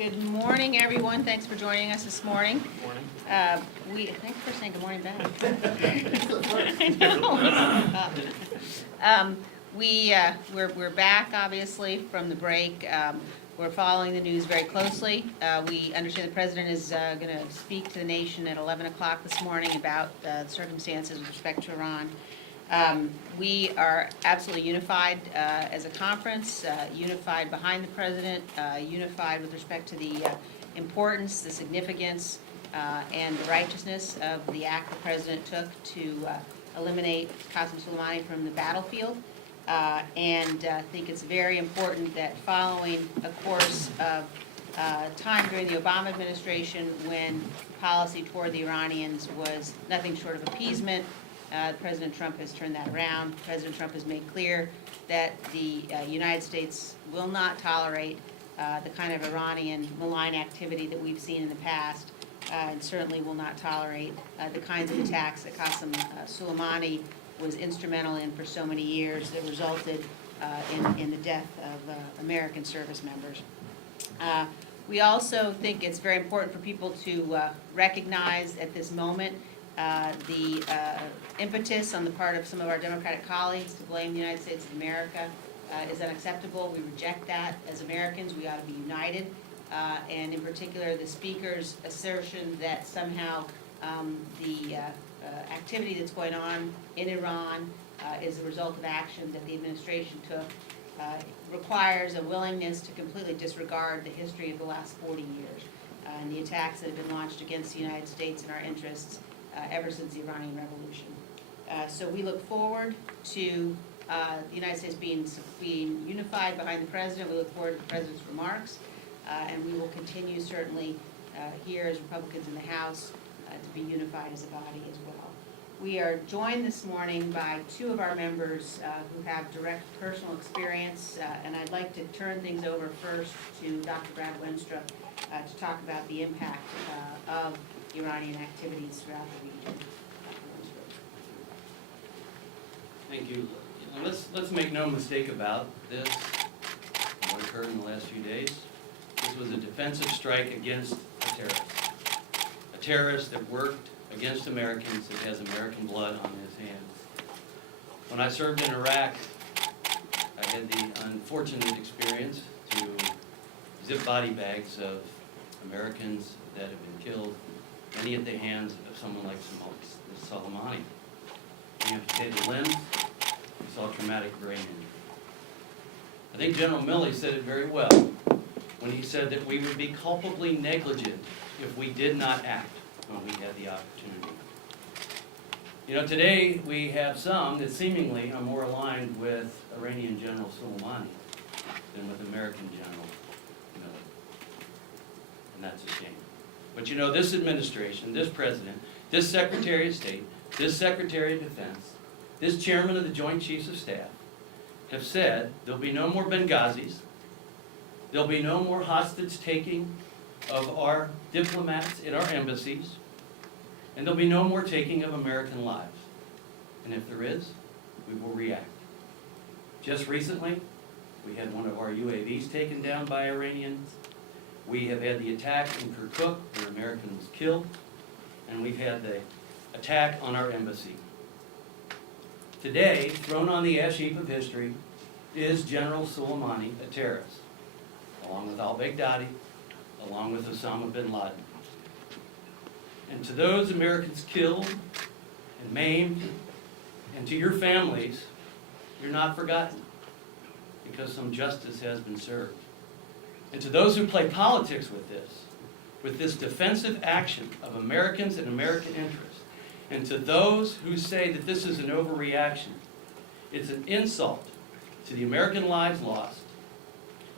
Good morning, everyone. Thanks for joining us this morning. Good morning. Thanks for saying good morning back. I know. We're back, obviously, from the break. We're following the news very closely. We understand the President is going to speak to the nation at 11 o'clock this morning about the circumstances with respect to Iran. We are absolutely unified as a conference, unified behind the President, unified with respect to the importance, the significance, and the righteousness of the act the President took to eliminate Qasem Soleimani from the battlefield. And I think it's very important that following a course of time during the Obama administration when policy toward the Iranians was nothing short of appeasement, President Trump has turned that around. President Trump has made clear that the United States will not tolerate the kind of Iranian malign activity that we've seen in the past, and certainly will not tolerate the kinds of attacks that Qasem Soleimani was instrumental in for so many years that resulted in the death of American service members. We also think it's very important for people to recognize at this moment the impetus on the part of some of our Democratic colleagues to blame the United States of America is unacceptable. We reject that. As Americans, we ought to be united. And in particular, the Speaker's assertion that somehow the activity that's going on in Iran is a result of action that the administration took requires a willingness to completely disregard the history of the last 40 years and the attacks that have been launched against the United States and our interests ever since the Iranian Revolution. So we look forward to the United States being unified behind the President. We look forward to the President's remarks, and we will continue certainly here as Republicans in the House to be unified as a body as well. We are joined this morning by two of our members who have direct personal experience, and I'd like to turn things over first to Dr. Brad Wenstrup to talk about the impact of Iranian activities throughout the region. Thank you. Let's make no mistake about this, what occurred in the last few days. This was a defensive strike against a terrorist that worked against Americans, that has American blood on his hands. When I served in Iraq, I had the unfortunate experience to zip body bags of Americans that have been killed, many at the hands of someone like Soleimani. We amputated limbs, we saw traumatic brain injury. I think General Milley said it very well when he said that we would be culpably negligent if we did not act when we had the opportunity. You know, today we have some that seemingly are more aligned with Iranian General Soleimani than with American General Milley. And that's a shame. But you know, this administration, this President, this Secretary of State, this Secretary of Defense, this Chairman of the Joint Chiefs of Staff have said there'll be no more Benghazis, there'll be no more hostage-taking of our diplomats in our embassies, and there'll be no more taking of American lives. And if there is, we will react. Just recently, we had one of our UAVs taken down by Iranians. We have had the attack in Kirkuk where an American was killed, and we've had the attack on our embassy. Today, thrown on the ash heap of history, is General Soleimani a terrorist, along with al-Baghdadi, along with Osama bin Laden. And to those Americans killed and maimed, and to your families, you're not forgotten, because some justice has been served. And to those who play politics with this defensive action of Americans and American interests, and to those who say that this is an overreaction, it's an insult to the American lives lost.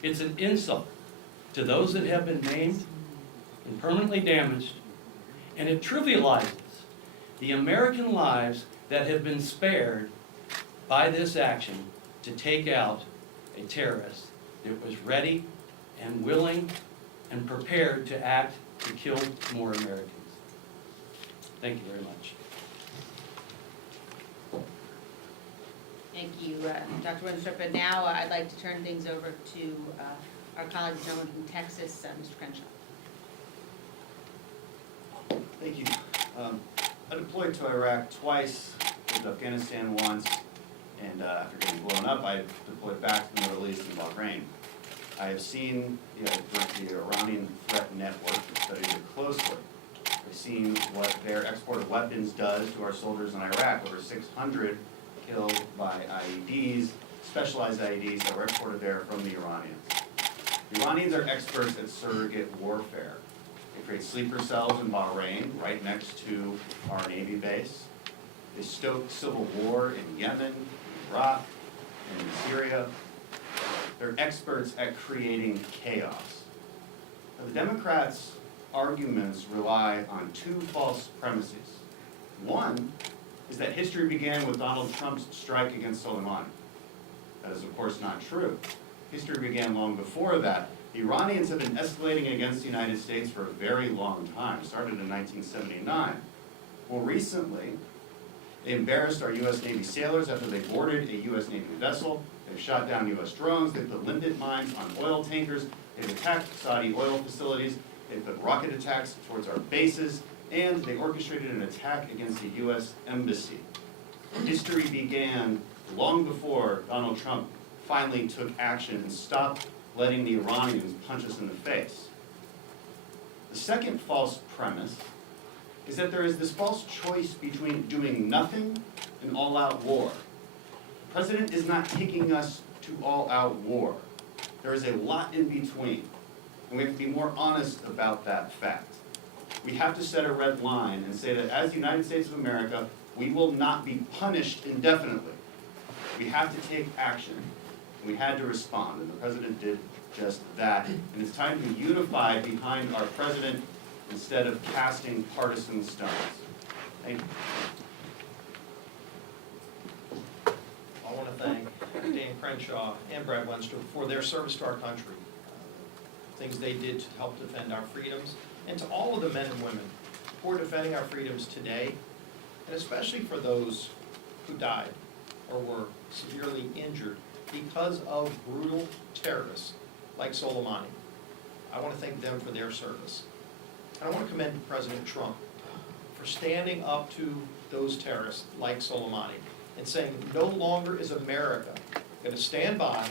It's an insult to those that have been maimed and permanently damaged, and it trivializes the American lives that have been spared by this action to take out a terrorist that was ready and willing and prepared to act to kill more Americans. Thank you very much. Thank you, Dr. Wenstrup. And now I'd like to turn things over to our colleague, the gentleman from Texas, Mr. Crenshaw. Thank you. I deployed to Iraq twice, to Afghanistan once, and after getting blown up, I deployed back to the Middle East and Bahrain. I have seen the Iranian threat network and studied it closely. I've seen what their export of weapons does to our soldiers in Iraq. Over 600 killed by IEDs, specialized IEDs that were exported there from the Iranians. The Iranians are experts at surrogate warfare. They create sleeper cells in Bahrain, right next to our Navy base. They stoked civil war in Yemen, in Iraq, and in Syria. They're experts at creating chaos. Now, the Democrats' arguments rely on two false premises. One is that history began with Donald Trump's strike against Soleimani. That is, of course, not true. History began long before that. The Iranians have been escalating against the United States for a very long time. It started in 1979. Well, recently, they embarrassed our U.S. Navy sailors after they boarded a U.S. Navy vessel. They've shot down U.S. drones. They've put limpet mines on oil tankers. They've attacked Saudi oil facilities. They've put rocket attacks towards our bases. And they orchestrated an attack against the U.S. Embassy. History began long before Donald Trump finally took action and stopped letting the Iranians punch us in the face. The second false premise is that there is this false choice between doing nothing and all-out war. The president is not taking us to all-out war. There is a lot in between, and we have to be more honest about that fact. We have to set a red line and say that as the United States of America, we will not be punished indefinitely. We have to take action. We had to respond, and the president did just that. And it's time to be unified behind our president instead of casting partisan stones. Thank you. I want to thank Dan Crenshaw and Brad Wenster for their service to our country, things they did to help defend our freedoms, and to all of the men and women who are defending our freedoms today, and especially for those who died or were severely injured because of brutal terrorists like Soleimani. I want to thank them for their service. And I want to commend President Trump for standing up to those terrorists like Soleimani and saying no longer is America going to stand by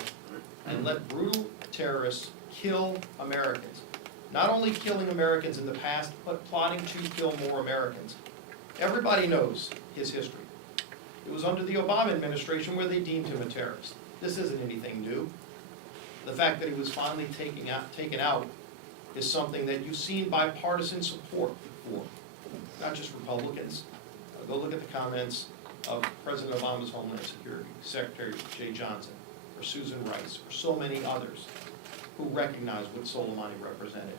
and let brutal terrorists kill Americans. Not only killing Americans in the past, but plotting to kill more Americans. Everybody knows his history. It was under the Obama administration where they deemed him a terrorist. This isn't anything new. The fact that he was finally taken out is something that you've seen bipartisan support for, not just Republicans. Go look at the comments of President Obama's Homeland Security Secretary Jay Johnson, or Susan Rice, or so many others who recognize what Soleimani represented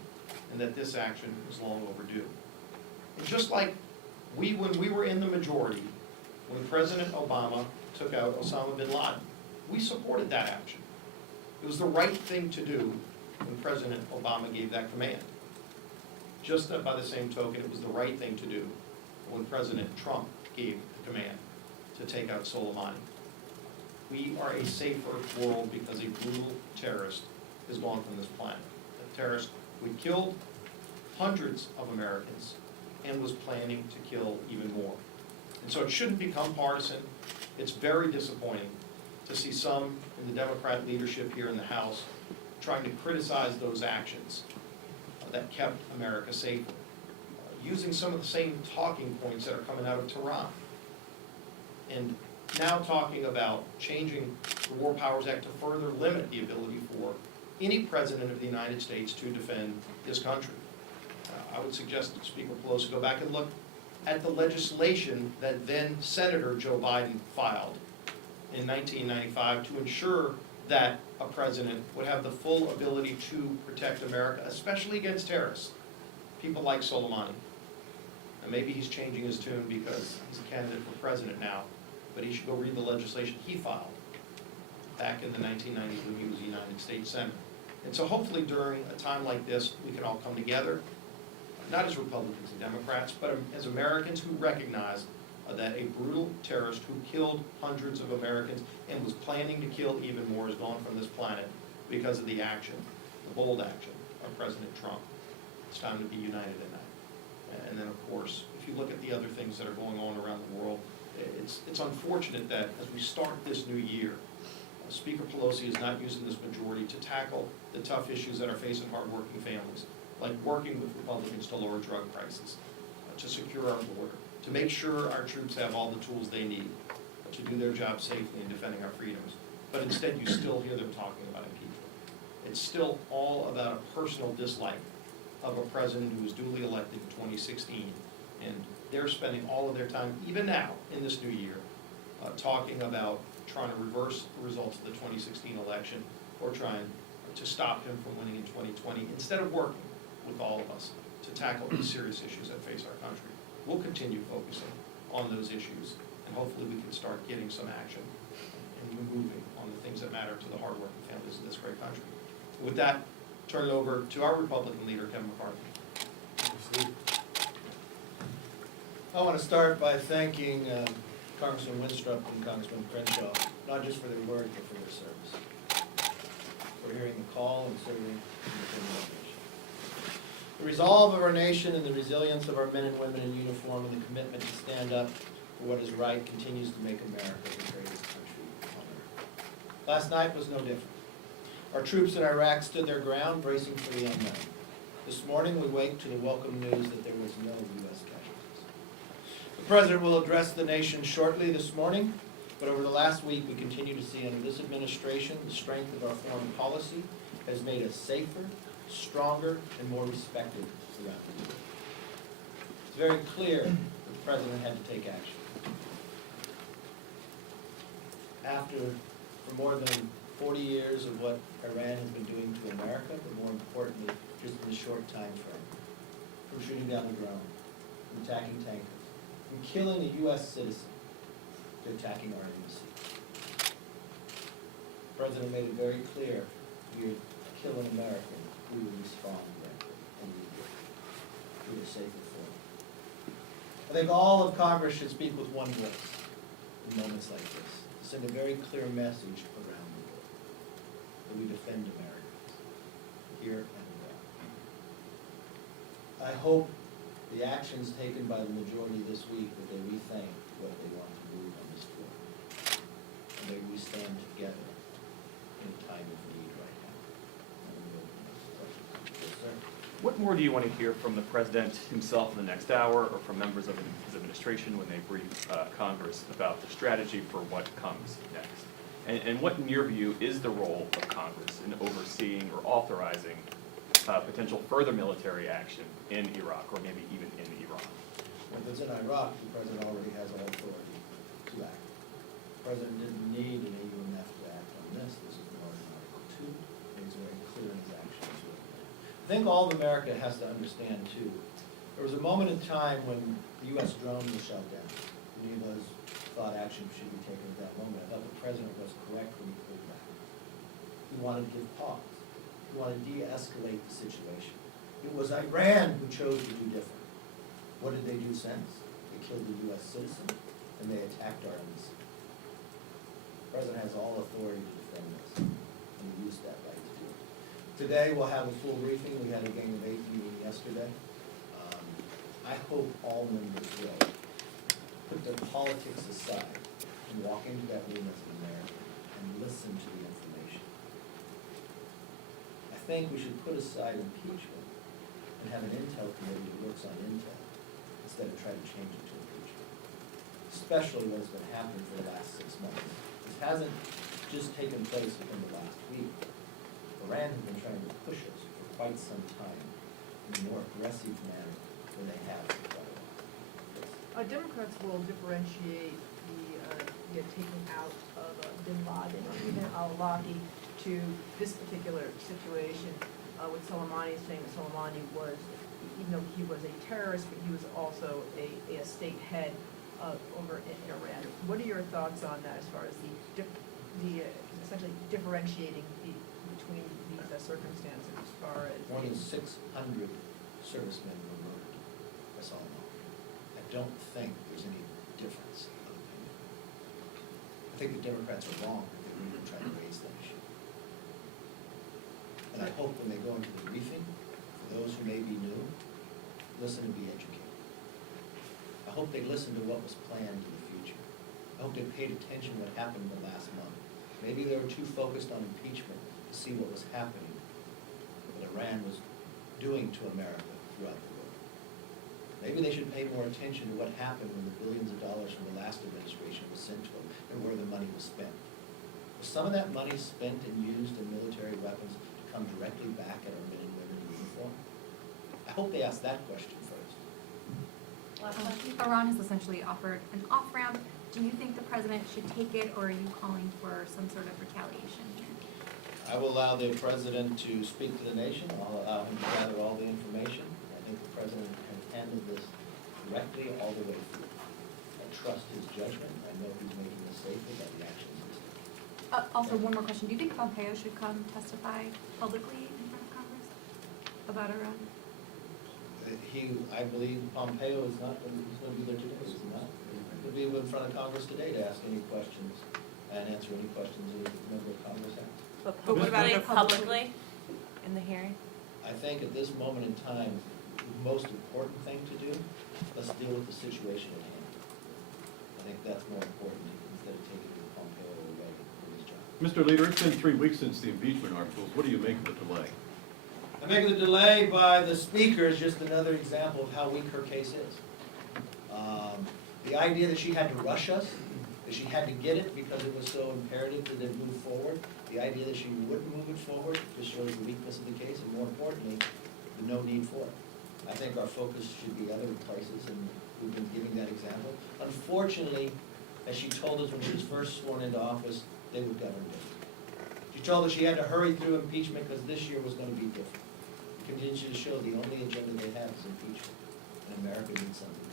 and that this action is long overdue. And just like when we were in the majority, when President Obama took out Osama bin Laden, we supported that action. It was the right thing to do when President Obama gave that command. Just by the same token, it was the right thing to do when President Trump gave the command to take out Soleimani. We are a safer world because a brutal terrorist is gone from this planet. A terrorist who killed hundreds of Americans and was planning to kill even more. And so it shouldn't become partisan. It's very disappointing to see some in the Democrat leadership here in the House trying to criticize those actions that kept America safer, using some of the same talking points that are coming out of Tehran. And now talking about changing the War Powers Act to further limit the ability for any president of the United States to defend his country. I would suggest that Speaker Pelosi go back and look at the legislation that then Senator Joe Biden filed in 1995 to ensure that a president would have the full ability to protect America, especially against terrorists, people like Soleimani. And maybe he's changing his tune because he's a candidate for president now, but he should go read the legislation he filed back in the 1990s when he was a United States Senator. And so hopefully during a time like this, we can all come together, not as Republicans and Democrats, but as Americans who recognize that a brutal terrorist who killed hundreds of Americans and was planning to kill even more is gone from this planet because of the action the bold action of President Trump. It's time to be united in that. And then, of course, if you look at the other things that are going on around the world, it's unfortunate that as we start this new year, Speaker Pelosi is not using this majority to tackle the tough issues that are facing hardworking families, like working with Republicans to lower drug prices, to secure our border, to make sure our troops have all the tools they need to do their job safely in defending our freedoms. But instead, you still hear them talking about impeachment. It's still all about a personal dislike of a president who was duly elected in 2016. And they're spending all of their time, even now, in this new year, talking about trying to reverse the results of the 2016 election or trying to stop him from winning in 2020, instead of working with all of us to tackle these serious issues that face our country. We'll continue focusing on those issues, and hopefully we can start getting some action and moving on the things that matter to the hardworking families of this great country. With that, turn it over to our Republican leader, Kevin McCarthy. I want to start by thanking Congressman Winstrup and Congressman Crenshaw, not just for their work, but for their service, for hearing the call and serving in the nation. The resolve of our nation and the resilience of our men and women in uniform and the commitment to stand up for what is right continues to make America the greatest country on earth. Last night was no different. Our troops in Iraq stood their ground, bracing for the unknown. This morning, we wake to the welcome news that there was no U.S. casualties. The President will address the nation shortly this morning, but over the last week, we continue to see under this administration the strength of our foreign policy has made us safer, stronger, and more respected around the world. It's very clear that the President had to take action. For more than 40 years of what Iran has been doing to America, but more importantly, just in a short time frame, from shooting down a drone, from attacking tankers, from killing a U.S. citizen, to attacking our embassy. The President made it very clear, if you kill an American, we would respond directly, and we did. We were safer for it. I think all of Congress should speak with one voice in moments like this, to send a very clear message around the world, that we defend Americans, here and abroad. I hope the actions taken by the majority this week, that they rethink what they want to do on this floor, and that we stand together in a time of need right now. Yes, sir. What more do you want to hear from the President himself in the next hour, or from members of his administration when they brief Congress about the strategy for what comes next? And what, in your view, is the role of Congress in overseeing or authorizing potential further military action in Iraq, or maybe even in Iran? If it's in Iraq, the President already has all authority to act. The President didn't need an AUMF to act on this. This is more than Article 2. He's very clear in his actions. I think all of America has to understand, too, there was a moment in time when the U.S. drone was shot down. Many of us thought action should be taken at that moment. I thought the President was correct when he pulled back. He wanted to give pause. He wanted to de-escalate the situation. It was Iran who chose to do different. What did they do since? They killed a U.S. citizen, and they attacked our embassy. The President has all authority to defend this, and he used that right to do it. Today, we'll have a full briefing. We had a Gang of 8 meeting yesterday. I hope all members will put their politics aside and walk into that room as an American and listen to the information. I think we should put aside impeachment and have an intel committee that works on intel instead of trying to change it to impeachment, especially what has been happening for the last 6 months. This hasn't just taken place within the last week. Iran has been trying to push us for quite some time in a more aggressive manner than they have for quite a while. Democrats will differentiate the taking out of bin Laden or even al-Awlaki to this particular situation, with Soleimani saying that Soleimani was, even though he was a terrorist, but he was also a state head over in Iran. What are your thoughts on that as far as essentially differentiating between these circumstances as far as? More than 600 servicemen were murdered by Soleimani. I don't think there's any difference of opinion. I think the Democrats are wrong if they even try to raise that issue. And I hope when they go into the briefing, for those who may be new, listen and be educated. I hope they listen to what was planned in the future. I hope they paid attention to what happened the last month. Maybe they were too focused on impeachment to see what was happening, what Iran was doing to America throughout the world. Maybe they should pay more attention to what happened when the billions of dollars from the last administration was sent to them and where the money was spent. Was some of that money spent and used in military weapons to come directly back at our men and women in uniform? I hope they ask that question first. Iran has essentially offered an off-ramp. Do you think the president should take it, or are you calling for some sort of retaliation here? I will allow the president to speak to the nation. I'll allow him to gather all the information. I think the president has handled this directly all the way through. I trust his judgment. I know he's making mistakes about the actions he's taking. Also, one more question. Do you think Pompeo should come testify publicly in front of Congress about Iran? I believe Pompeo is not, he's going to be there today, is he not? He'll be in front of Congress today to ask any questions and answer any questions any member of Congress has. But what about publicly, it publicly? publicly in the hearing? I think at this moment in time, the most important thing to do, let's deal with the situation at hand. I think that's more important instead of taking Pompeo away from his job. Mr. Leader, it's been 3 weeks since the impeachment articles. What do you make of the delay? I make the delay by the speaker is just another example of how weak her case is. The idea that she had to rush us, that she had to get it because it was so imperative that it move forward, the idea that she wouldn't move it forward just shows the weakness of the case, and more importantly, the no need for it. I think our focus should be other places, and we've been giving that example. Unfortunately, as she told us when she was first sworn into office, they would govern differently. She told us she had to hurry through impeachment because this year was going to be different. It continues to show the only agenda they have is impeachment, and America needs something